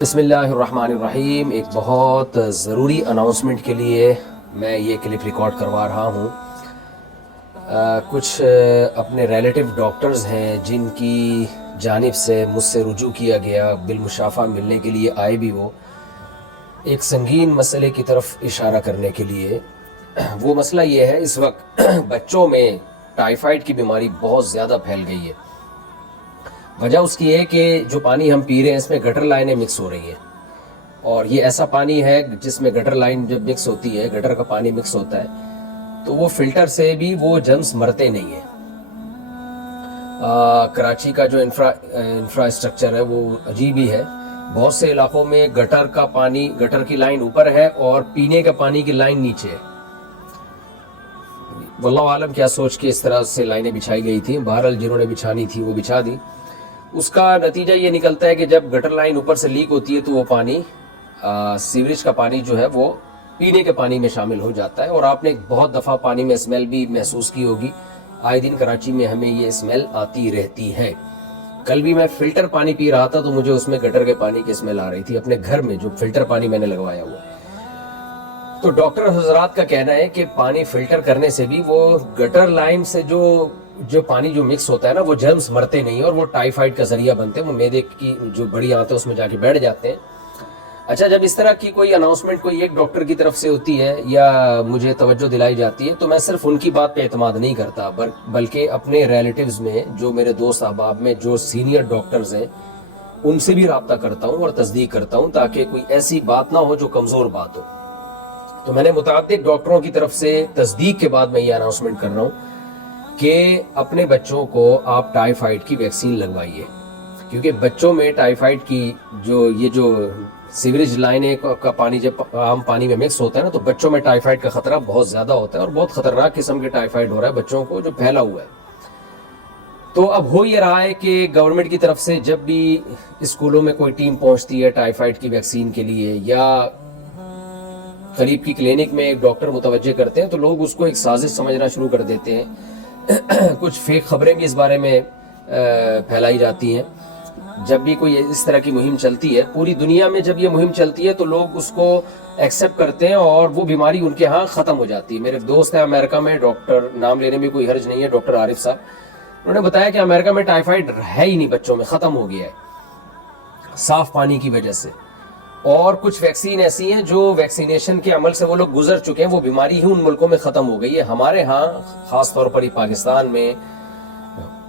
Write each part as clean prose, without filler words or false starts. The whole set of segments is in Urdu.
بسم اللہ الرحمن الرحیم. ایک بہت ضروری اناؤنسمنٹ کے لیے میں یہ کلپ ریکارڈ کروا رہا ہوں. کچھ اپنے ریلیٹیو ڈاکٹرز ہیں جن کی جانب سے مجھ سے رجوع کیا گیا، بالمشافہ ملنے کے لیے آئے بھی وہ ایک سنگین مسئلے کی طرف اشارہ کرنے کے لیے. وہ مسئلہ یہ ہے، اس وقت بچوں میں ٹائیفائڈ کی بیماری بہت زیادہ پھیل گئی ہے. وجہ اس کی ہے کہ جو پانی ہم پی رہے ہیں اس میں گٹر لائنیں مکس ہو رہی ہیں، اور یہ ایسا پانی ہے جس میں گٹر لائن جب مکس ہوتی ہے، گٹر کا پانی مکس ہوتا ہے تو وہ فلٹر سے بھی وہ جرمز مرتے نہیں ہیں. کراچی کا جو انفراسٹرکچر ہے وہ عجیب ہی ہے. بہت سے علاقوں میں گٹر کا پانی، گٹر کی لائن اوپر ہے اور پینے کا پانی کی لائن نیچے ہے. واللہ عالم کیا سوچ کے اس طرح سے لائنیں بچھائی گئی تھیں. بہرحال جنہوں نے بچھانی تھی وہ بچھا دی. اس کا نتیجہ یہ نکلتا ہے کہ جب گٹر لائن اوپر سے لیک ہوتی ہے تو وہ پانی، سیوریج کا پانی جو ہے وہ پینے کے پانی میں شامل ہو جاتا ہے. اور آپ نے بہت دفعہ پانی میں اسمیل بھی محسوس کی ہوگی. آئے دن کراچی میں ہمیں یہ اسمیل آتی رہتی ہے. کل بھی میں فلٹر پانی پی رہا تھا تو مجھے اس میں گٹر کے پانی کی اسمیل آ رہی تھی اپنے گھر میں، جو فلٹر پانی میں نے لگوایا ہوا. تو ڈاکٹر حضرات کا کہنا ہے کہ پانی فلٹر کرنے سے بھی وہ گٹر لائن سے جو پانی جو مکس ہوتا ہے نا، وہ جرمز مرتے نہیں اور وہ ٹائیفائڈ کا ذریعہ بنتے ہیں. وہ معدے کی جو بڑی آنت ہے اس میں جا کے بیٹھ جاتے ہیں. اچھا، جب اس طرح کی کوئی اناؤنسمنٹ کوئی ایک ڈاکٹر کی طرف سے ہوتی ہے یا مجھے توجہ دلائی جاتی ہے تو میں صرف ان کی بات پہ اعتماد نہیں کرتا، بلکہ اپنے ریلیٹیوز میں، جو میرے دوست احباب میں جو سینئر ڈاکٹرز ہیں، ان سے بھی رابطہ کرتا ہوں اور تصدیق کرتا ہوں تاکہ کوئی ایسی بات نہ ہو جو کمزور بات ہو. تو میں نے متعدد ڈاکٹروں کی طرف سے تصدیق کے بعد میں یہ اناؤنسمنٹ کر رہا ہوں کہ اپنے بچوں کو آپ ٹائیفائڈ کی ویکسین لگوائیے. کیونکہ بچوں میں ٹائیفائڈ کی جو سیوریج لائنیں کا پانی جب عام پانی میں مکس ہوتا ہے نا، تو بچوں میں ٹائیفائڈ کا خطرہ بہت زیادہ ہوتا ہے اور بہت خطرناک قسم کے ٹائیفائڈ ہو رہا ہے بچوں کو، جو پھیلا ہوا ہے. تو اب ہو یہ رہا ہے کہ گورنمنٹ کی طرف سے جب بھی اسکولوں میں کوئی ٹیم پہنچتی ہے ٹائیفائڈ کی ویکسین کے لیے، یا قریب کی کلینک میں ایک ڈاکٹر متوجہ کرتے ہیں، تو لوگ اس کو ایک سازش سمجھنا شروع کر دیتے ہیں. کچھ فیک خبریں بھی اس بارے میں پھیلائی جاتی ہیں. جب بھی کوئی اس طرح کی مہم چلتی ہے، پوری دنیا میں جب یہ مہم چلتی ہے تو لوگ اس کو ایکسیپٹ کرتے ہیں اور وہ بیماری ان کے ہاں ختم ہو جاتی ہے. میرے دوست ہیں امریکہ میں، ڈاکٹر، نام لینے میں کوئی حرج نہیں ہے، ڈاکٹر عارف صاحب، انہوں نے بتایا کہ امریکہ میں ٹائیفائڈ ہے ہی نہیں بچوں میں، ختم ہو گیا ہے صاف پانی کی وجہ سے. اور کچھ ویکسین ایسی ہیں جو ویکسینیشن کے عمل سے وہ لوگ گزر چکے ہیں، وہ بیماری ہی ان ملکوں میں ختم ہو گئی ہے. ہمارے ہاں خاص طور پر پاکستان میں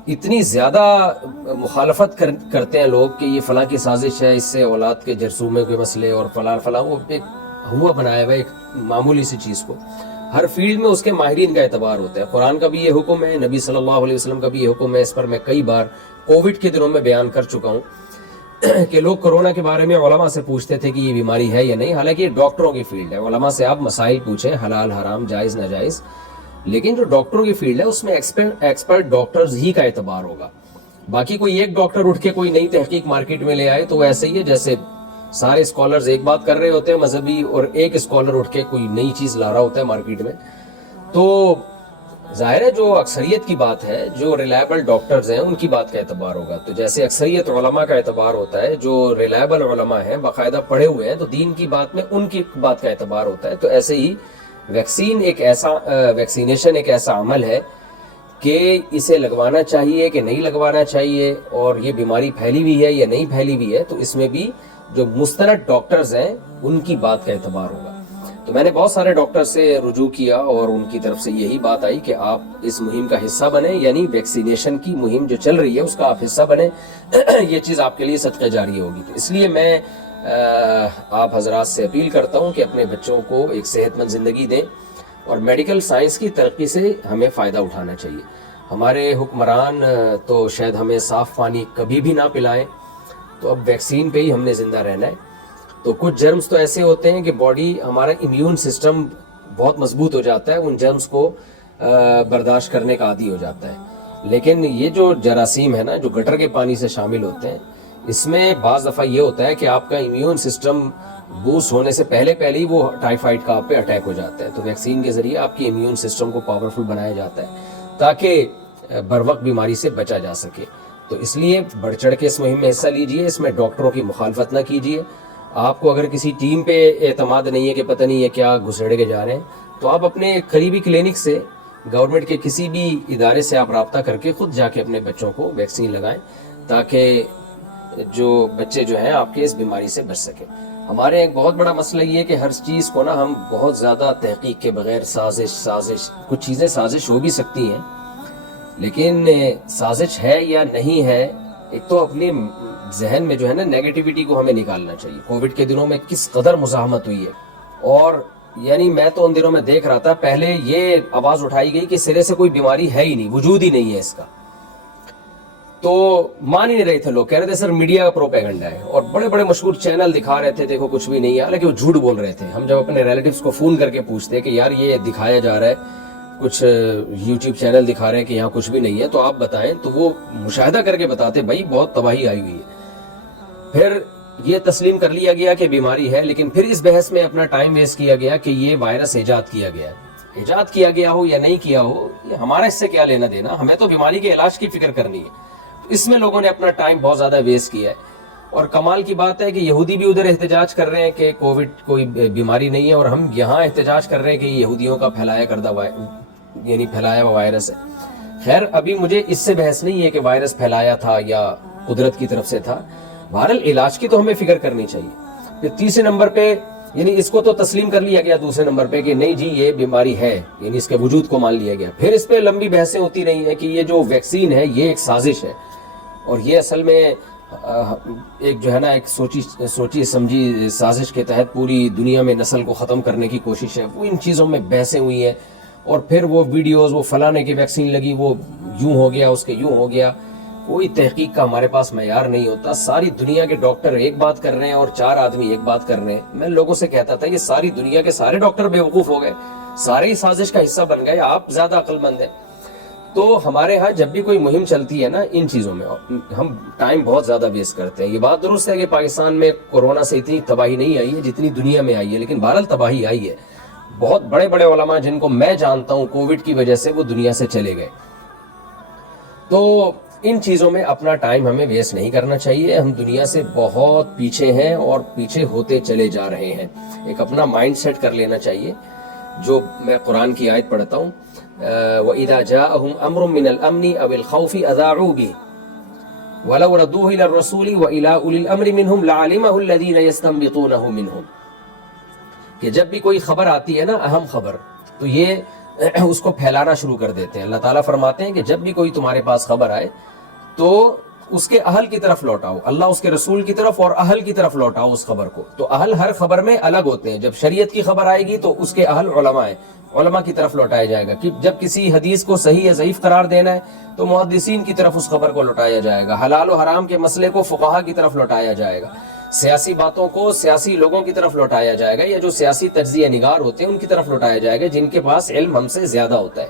اتنی زیادہ مخالفت کرتے ہیں لوگ کہ یہ فلاں کی سازش ہے، اس سے اولاد کے جرثومے کے مسئلے اور فلاں وہ ایک ہوا بنایا ہوا ہے ایک معمولی سی چیز کو. ہر فیلڈ میں اس کے ماہرین کا اعتبار ہوتا ہے. قرآن کا بھی یہ حکم ہے، نبی صلی اللہ علیہ وسلم کا بھی یہ حکم ہے. اس پر میں کئی بار کووڈ کے دنوں میں بیان کر چکا ہوں کہ لوگ کرونا کے بارے میں علماء سے پوچھتے تھے کہ یہ بیماری ہے یا نہیں. حالانکہ یہ ڈاکٹروں کی فیلڈ ہے. علماء سے آپ مسائل پوچھیں، حلال حرام، جائز ناجائز، لیکن جو ڈاکٹروں کی فیلڈ ہے اس میں ایکسپرٹ ڈاکٹرز ہی کا اعتبار ہوگا. باقی کوئی ایک ڈاکٹر اٹھ کے کوئی نئی تحقیق مارکیٹ میں لے آئے تو وہ ایسے ہی ہے جیسے سارے اسکالرز ایک بات کر رہے ہوتے ہیں مذہبی، اور ایک اسکالر اٹھ کے کوئی نئی چیز لا رہا ہوتا ہے مارکیٹ میں. تو ظاہر ہے جو اکثریت کی بات ہے، جو ریلائبل ڈاکٹرز ہیں ان کی بات کا اعتبار ہوگا. تو جیسے اکثریت علماء کا اعتبار ہوتا ہے، جو ریلائبل علماء ہیں، باقاعدہ پڑھے ہوئے ہیں، تو دین کی بات میں ان کی بات کا اعتبار ہوتا ہے. تو ایسے ہی ویکسینیشن ایک ایسا عمل ہے کہ اسے لگوانا چاہیے کہ نہیں لگوانا چاہیے، اور یہ بیماری پھیلی ہوئی ہے یا نہیں پھیلی ہوئی ہے، تو اس میں بھی جو مستند ڈاکٹرز ہیں ان کی بات کا اعتبار ہوگا. تو میں نے بہت سارے ڈاکٹر سے رجوع کیا اور ان کی طرف سے یہی بات آئی کہ آپ اس مہم کا حصہ بنیں، یعنی ویکسینیشن کی مہم جو چل رہی ہے اس کا آپ حصہ بنیں. یہ چیز آپ کے لیے صدقہ جاریہ ہوگی. تو اس لیے میں آپ حضرات سے اپیل کرتا ہوں کہ اپنے بچوں کو ایک صحت مند زندگی دیں، اور میڈیکل سائنس کی ترقی سے ہمیں فائدہ اٹھانا چاہیے. ہمارے حکمران تو شاید ہمیں صاف پانی کبھی بھی نہ پلائیں، تو اب ویکسین پہ ہی ہم نے زندہ رہنا ہے. تو کچھ جرمز تو ایسے ہوتے ہیں کہ باڈی، ہمارا امیون سسٹم بہت مضبوط ہو جاتا ہے، ان جرمز کو برداشت کرنے کا عادی ہو جاتا ہے. لیکن یہ جو جراثیم ہے نا، جو گٹر کے پانی سے شامل ہوتے ہیں، اس میں بعض دفعہ یہ ہوتا ہے کہ آپ کا امیون سسٹم بوسٹ ہونے سے پہلے ہی وہ ٹائیفائڈ کا آپ پہ اٹیک ہو جاتا ہے. تو ویکسین کے ذریعے آپ کی امیون سسٹم کو پاورفل بنایا جاتا ہے تاکہ بر وقت بیماری سے بچا جا سکے. تو اس لیے بڑھ چڑھ کے اس مہم میں حصہ لیجئے، اس میں ڈاکٹروں کی مخالفت نہ کیجیے. آپ کو اگر کسی ٹیم پہ اعتماد نہیں ہے کہ پتہ نہیں یہ کیا گھسڑ کے جا رہے ہیں، تو آپ اپنے قریبی کلینک سے، گورنمنٹ کے کسی بھی ادارے سے آپ رابطہ کر کے خود جا کے اپنے بچوں کو ویکسین لگائیں، تاکہ جو بچے جو ہیں آپ کے اس بیماری سے بچ سکیں. ہمارے ایک بہت بڑا مسئلہ یہ ہے کہ ہر چیز کو نا ہم بہت زیادہ تحقیق کے بغیر سازش کچھ چیزیں سازش ہو بھی سکتی ہیں، لیکن سازش ہے یا نہیں ہے، ایک تو اپنی ذہن میں جو ہے نا نیگیٹیوٹی کو ہمیں نکالنا چاہیے. کووڈ کے دنوں میں کس قدر مزاحمت ہوئی ہے، اور یعنی میں تو ان دنوں میں دیکھ رہا تھا، پہلے یہ آواز اٹھائی گئی کہ سرے سے کوئی بیماری ہے ہی نہیں، وجود ہی نہیں ہے اس کا، تو مان ہی نہیں رہے تھے لوگ، کہہ رہے تھے سر میڈیا کا پروپیگنڈا ہے، اور بڑے بڑے مشہور چینل دکھا رہے تھے دیکھو کچھ بھی نہیں ہے، حالانکہ وہ جھوٹ بول رہے تھے. ہم جب اپنے ریلیٹیوز کو فون کر کے پوچھتے کہ یار یہ دکھایا جا رہا ہے، کچھ یوٹیوب چینل دکھا رہے ہیں کہ یہاں کچھ بھی نہیں ہے، تو آپ بتائیں، تو وہ مشاہدہ کر کے بتاتے بھائی بہت تباہی آئی ہوئی ہے. پھر یہ تسلیم کر لیا گیا کہ بیماری ہے، لیکن پھر اس بحث میں اپنا ٹائم ویسٹ کیا گیا کہ یہ وائرس ایجاد کیا گیا ہے. ایجاد کیا گیا ہو یا نہیں کیا ہو، یہ ہمارا اس سے کیا لینا دینا، ہمیں تو بیماری کے علاج کی فکر کرنی ہے. اس میں لوگوں نے اپنا ٹائم بہت زیادہ ویسٹ کیا ہے. اور کمال کی بات ہے کہ یہودی بھی ادھر احتجاج کر رہے ہیں کہ کووڈ کوئی بیماری نہیں ہے، اور ہم یہاں احتجاج کر رہے ہیں کہ یہ یہودیوں کا پھیلایا ہوا وائرس ہے. خیر ابھی مجھے اس سے بحث نہیں ہے کہ وائرس پھیلایا تھا یا قدرت کی طرف سے تھا، بہرحال علاج کی تو ہمیں فکر کرنی چاہیے. پھر تیسرے نمبر پہ یعنی اس کو تو تسلیم کر لیا گیا دوسرے نمبر پہ کہ نہیں جی یہ بیماری ہے، یعنی اس کے وجود کو مان لیا گیا. پھر اس پہ لمبی بحثیں ہوتی رہی ہیں کہ یہ جو ویکسین ہے یہ ایک سازش ہے، اور یہ اصل میں ایک جو ہے نا ایک سوچی سمجھی سازش کے تحت پوری دنیا میں نسل کو ختم کرنے کی کوشش ہے. وہ ان چیزوں میں بحثیں ہوئی ہیں، اور پھر وہ ویڈیوز، وہ فلانے کی ویکسین لگی وہ یوں ہو گیا، اس کے یوں ہو گیا. کوئی تحقیق کا ہمارے پاس معیار نہیں ہوتا. ساری دنیا کے ڈاکٹر ایک بات کر رہے ہیں اور 4 آدمی ایک بات کر رہے ہیں. میں لوگوں سے کہتا تھا یہ ساری دنیا کے سارے ڈاکٹر بیوقوف ہو گئے، سارے ہی سازش کا حصہ بن گئے، آپ زیادہ عقل مند ہیں. تو ہمارے ہاں جب بھی کوئی مہم چلتی ہے نا ان چیزوں میں ہم ٹائم بہت زیادہ ویسٹ کرتے ہیں. یہ بات درست ہے کہ پاکستان میں کورونا سے اتنی تباہی نہیں آئی ہے جتنی دنیا میں آئی ہے، لیکن بہرحال تباہی آئی ہے. بہت بڑے بڑے علماء جن کو میں جانتا ہوں کووڈ کی وجہ سے وہ دنیا سے چلے گئے. تو ان چیزوں میں اپنا ٹائم ہمیں ویسٹ نہیں کرنا چاہیے. ہم دنیا سے بہت پیچھے ہیں اور پیچھے ہوتے چلے جا رہے ہیں. ایک اپنا مائنڈ سیٹ کر لینا چاہیے. جو میں قرآن کی آیت پڑھتا ہوں، وَإِذَا جَاءَهُمْ أَمْرٌ مِّنَ الْأَمْنِ أَوِ الْخَوْفِ أَذَاعُوا بِهِ وَلَوْ رَدُّوهُ إِلَى الرَّسُولِ وَإِلَى أُولِي الْأَمْرِ مِنْهُمْ لَعَلِمَهُ الَّذِينَ يَسْتَنبِطُونَهُ مِنْهُمْ. کہ جب بھی کوئی خبر آتی ہے نا، اہم خبر، تو یہ اس کو پھیلانا شروع کر دیتے ہیں. اللہ تعالیٰ فرماتے ہیں کہ جب بھی کوئی تمہارے پاس خبر آئے تو اس کے اہل کی طرف لوٹاؤ، اللہ اس کے رسول کی طرف اور اہل کی طرف لوٹاؤ اس خبر کو. تو اہل ہر خبر میں الگ ہوتے ہیں. جب شریعت کی خبر آئے گی تو اس کے اہل علماء ہیں، علماء کی طرف لوٹایا جائے گا. کہ جب کسی حدیث کو صحیح یا ضعیف قرار دینا ہے تو محدثین کی طرف اس خبر کو لوٹایا جائے گا. حلال و حرام کے مسئلے کو فقہا کی طرف لوٹایا جائے گا. سیاسی باتوں کو سیاسی لوگوں کی طرف لوٹایا جائے گا، یا جو سیاسی تجزیہ نگار ہوتے ہیں ان کی طرف لوٹایا جائے گا جن کے پاس علم ہم سے زیادہ ہوتا ہے.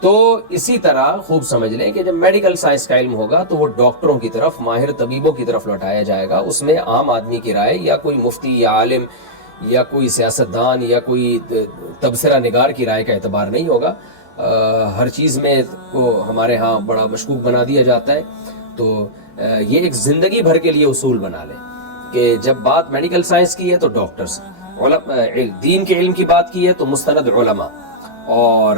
تو اسی طرح خوب سمجھ لیں کہ جب میڈیکل سائنس کا علم ہوگا تو وہ ڈاکٹروں کی طرف، ماہر طبیبوں کی طرف لوٹایا جائے گا. اس میں عام آدمی کی رائے یا کوئی مفتی یا عالم یا کوئی سیاستدان یا کوئی تبصرہ نگار کی رائے کا اعتبار نہیں ہوگا. ہر چیز میں کو ہمارے ہاں بڑا مشکوک بنا دیا جاتا ہے. تو یہ ایک زندگی بھر کے لیے اصول بنا لیں کہ جب بات میڈیکل سائنس کی ہے تو ڈاکٹرز، دین کے علم کی بات کی ہے تو مستند علماء، اور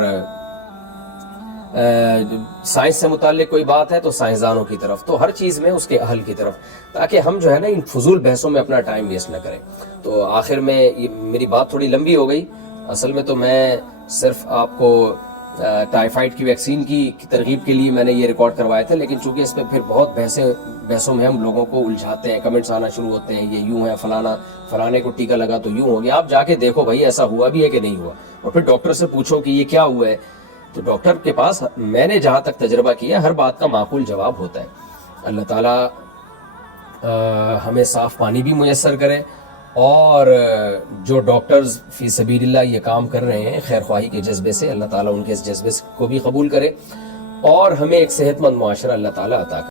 سائنس سے متعلق کوئی بات ہے تو سائنسدانوں کی طرف. تو ہر چیز میں اس کے اہل کی طرف، تاکہ ہم جو ہے نا ان فضول بحثوں میں اپنا ٹائم ویسٹ نہ کریں. تو آخر میں یہ میری بات تھوڑی لمبی ہو گئی. اصل میں تو میں صرف آپ کو ٹائیفائڈ کی ویکسین کی ترغیب کے لیے میں نے یہ ریکارڈ کروائے تھے، لیکن چونکہ اس پہ پھر بہت بحثوں میں ہم لوگوں کو الجھاتے ہیں، کمنٹس آنا شروع ہوتے ہیں یہ یوں ہے، فلانے کو ٹیکا لگا تو یوں ہو گیا. آپ جا کے دیکھو بھائی ایسا ہوا بھی ہے کہ نہیں ہوا، اور پھر ڈاکٹر سے پوچھو کہ یہ کیا ہوا ہے. تو ڈاکٹر کے پاس میں نے جہاں تک تجربہ کیا ہر بات کا معقول جواب ہوتا ہے. اللہ تعالیٰ ہمیں صاف پانی بھی میسر کرے، اور جو ڈاکٹرز فی سبیل اللہ یہ کام کر رہے ہیں خیر خواہی کے جذبے سے، اللہ تعالیٰ ان کے اس جذبے کو بھی قبول کرے، اور ہمیں ایک صحت مند معاشرہ اللہ تعالیٰ عطا کرے.